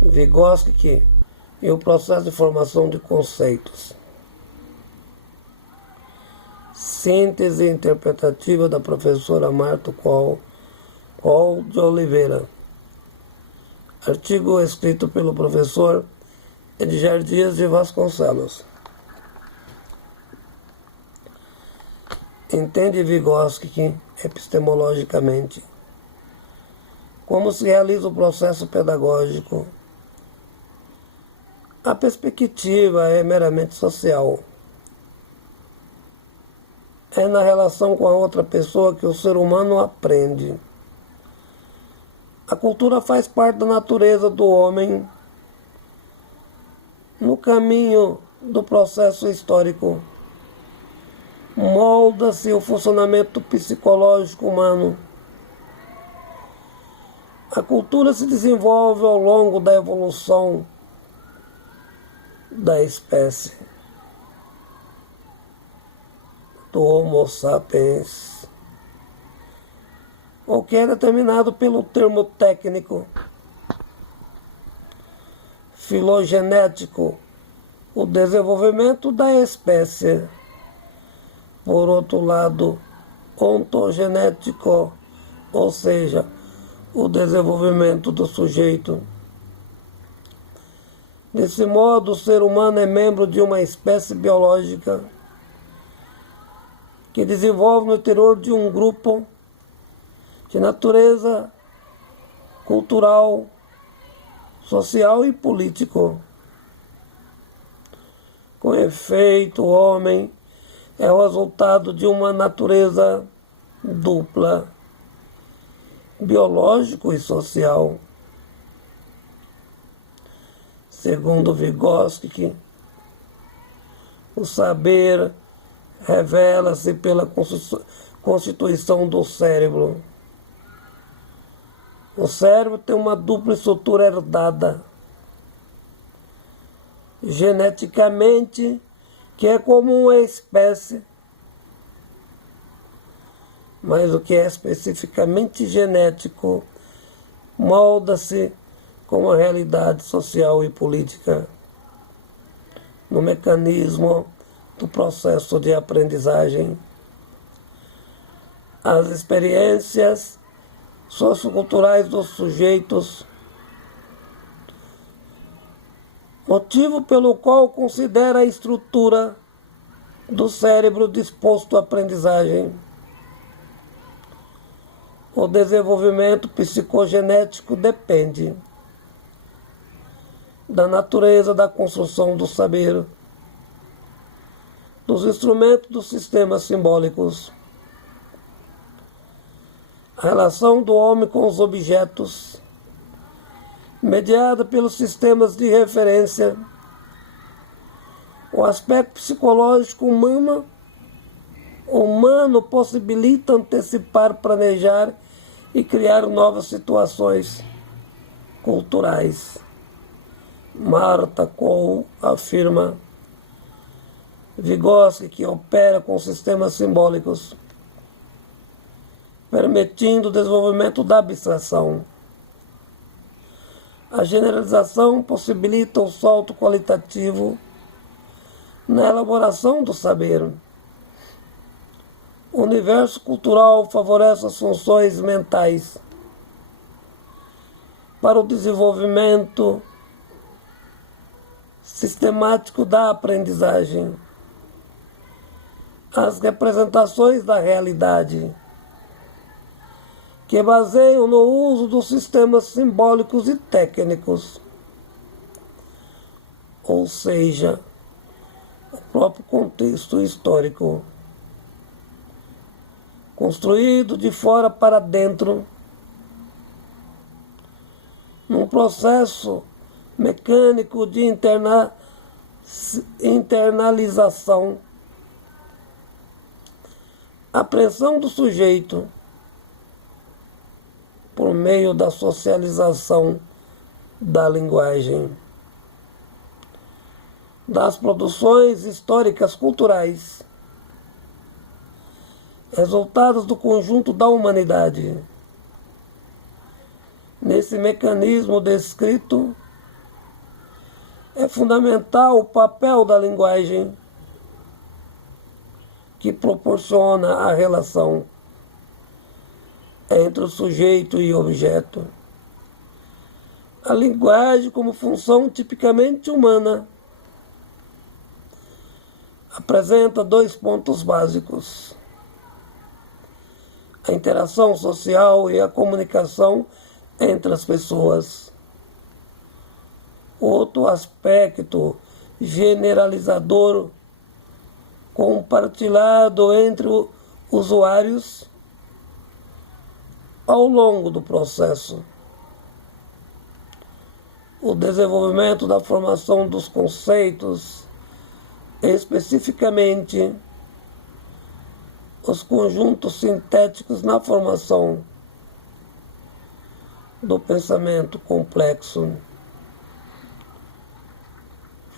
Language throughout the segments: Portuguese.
Vygotsky e o processo de formação de conceitos. Síntese interpretativa da professora Marta Coll de Oliveira. Artigo escrito pelo professor Edgar Dias de Vasconcelos. Entende Vygotsky epistemologicamente como se realiza o processo pedagógico. A perspectiva é meramente social. É na relação com a outra pessoa que o ser humano aprende. A cultura faz parte da natureza do homem no caminho do processo histórico. Molda-se o funcionamento psicológico humano. A cultura se desenvolve ao longo da evolução da espécie, do Homo sapiens, o que é determinado pelo termo técnico filogenético, o desenvolvimento da espécie. Por outro lado, ontogenético, ou seja, o desenvolvimento do sujeito. Desse modo, o ser humano é membro de uma espécie biológica que desenvolve no interior de um grupo de natureza cultural, social e político. Com efeito, o homem é o resultado de uma natureza dupla, biológico e social. Segundo Vygotsky, o saber revela-se pela constituição do cérebro. O cérebro tem uma dupla estrutura herdada geneticamente, que é comum à espécie, mas o que é especificamente genético molda-se com a realidade social e política no mecanismo do processo de aprendizagem. As experiências socioculturais dos sujeitos, motivo pelo qual considera a estrutura do cérebro disposto à aprendizagem. O desenvolvimento psicogenético depende da natureza da construção do saber, dos instrumentos dos sistemas simbólicos. A relação do homem com os objetos, mediada pelos sistemas de referência, o aspecto psicológico humano possibilita antecipar, planejar e criar novas situações culturais. Marta Coll afirma Vygotsky que opera com sistemas simbólicos, permitindo o desenvolvimento da abstração. A generalização possibilita o salto qualitativo na elaboração do saber. O universo cultural favorece as funções mentais para o desenvolvimento sistemático da aprendizagem. As representações da realidade, que baseiam no uso dos sistemas simbólicos e técnicos, ou seja, o próprio contexto histórico, construído de fora para dentro, num processo mecânico de internalização. A pressão do sujeito por meio da socialização da linguagem, das produções históricas culturais, resultados do conjunto da humanidade. Nesse mecanismo descrito, É fundamental o papel da linguagem, que proporciona a relação entre o sujeito e o objeto. A linguagem, como função tipicamente humana, apresenta 2 pontos básicos: a interação social e a comunicação entre as pessoas. Outro aspecto generalizador compartilhado entre usuários ao longo do processo. O desenvolvimento da formação dos conceitos, especificamente os conjuntos sintéticos na formação do pensamento complexo,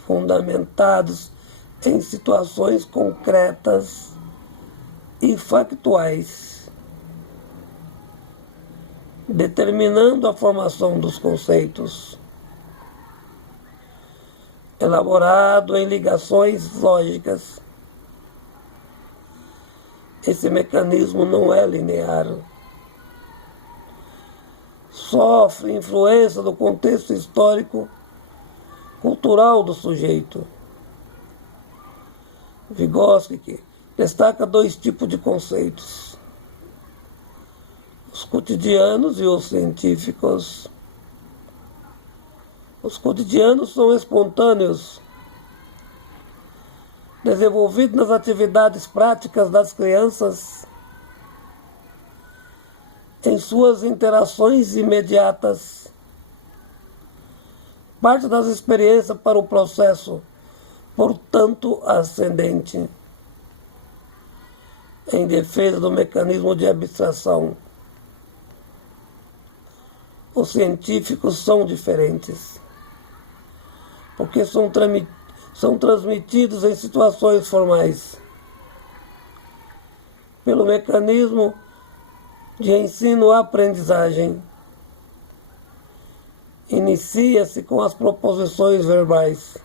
fundamentados em situações concretas e factuais, determinando a formação dos conceitos, elaborado em ligações lógicas. Esse mecanismo não é linear. Sofre influência do contexto histórico, cultural do sujeito. Vygotsky destaca 2 tipos de conceitos: os cotidianos e os científicos. Os cotidianos são espontâneos, desenvolvidos nas atividades práticas das crianças, em suas interações imediatas. Parte das experiências para o processo, portanto, ascendente, em defesa do mecanismo de abstração. Os científicos são diferentes, porque são transmitidos em situações formais, pelo mecanismo de ensino-aprendizagem. Inicia-se com as proposições verbais,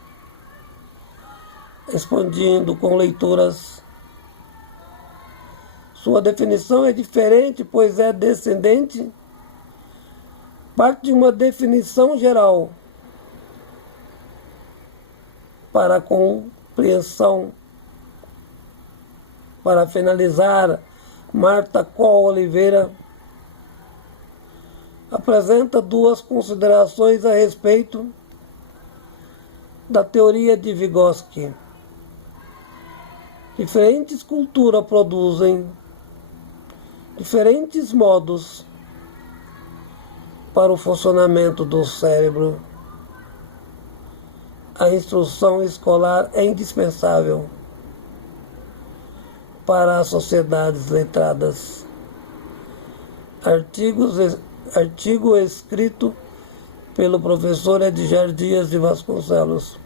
expandindo com leituras. Sua definição é diferente, pois é descendente, parte de uma definição geral para a compreensão. Para finalizar, Marta Coll Oliveira apresenta 2 considerações a respeito da teoria de Vygotsky. Diferentes culturas produzem diferentes modos para o funcionamento do cérebro. A instrução escolar é indispensável para as sociedades letradas. Artigo escrito pelo professor Edgar Dias de Vasconcelos.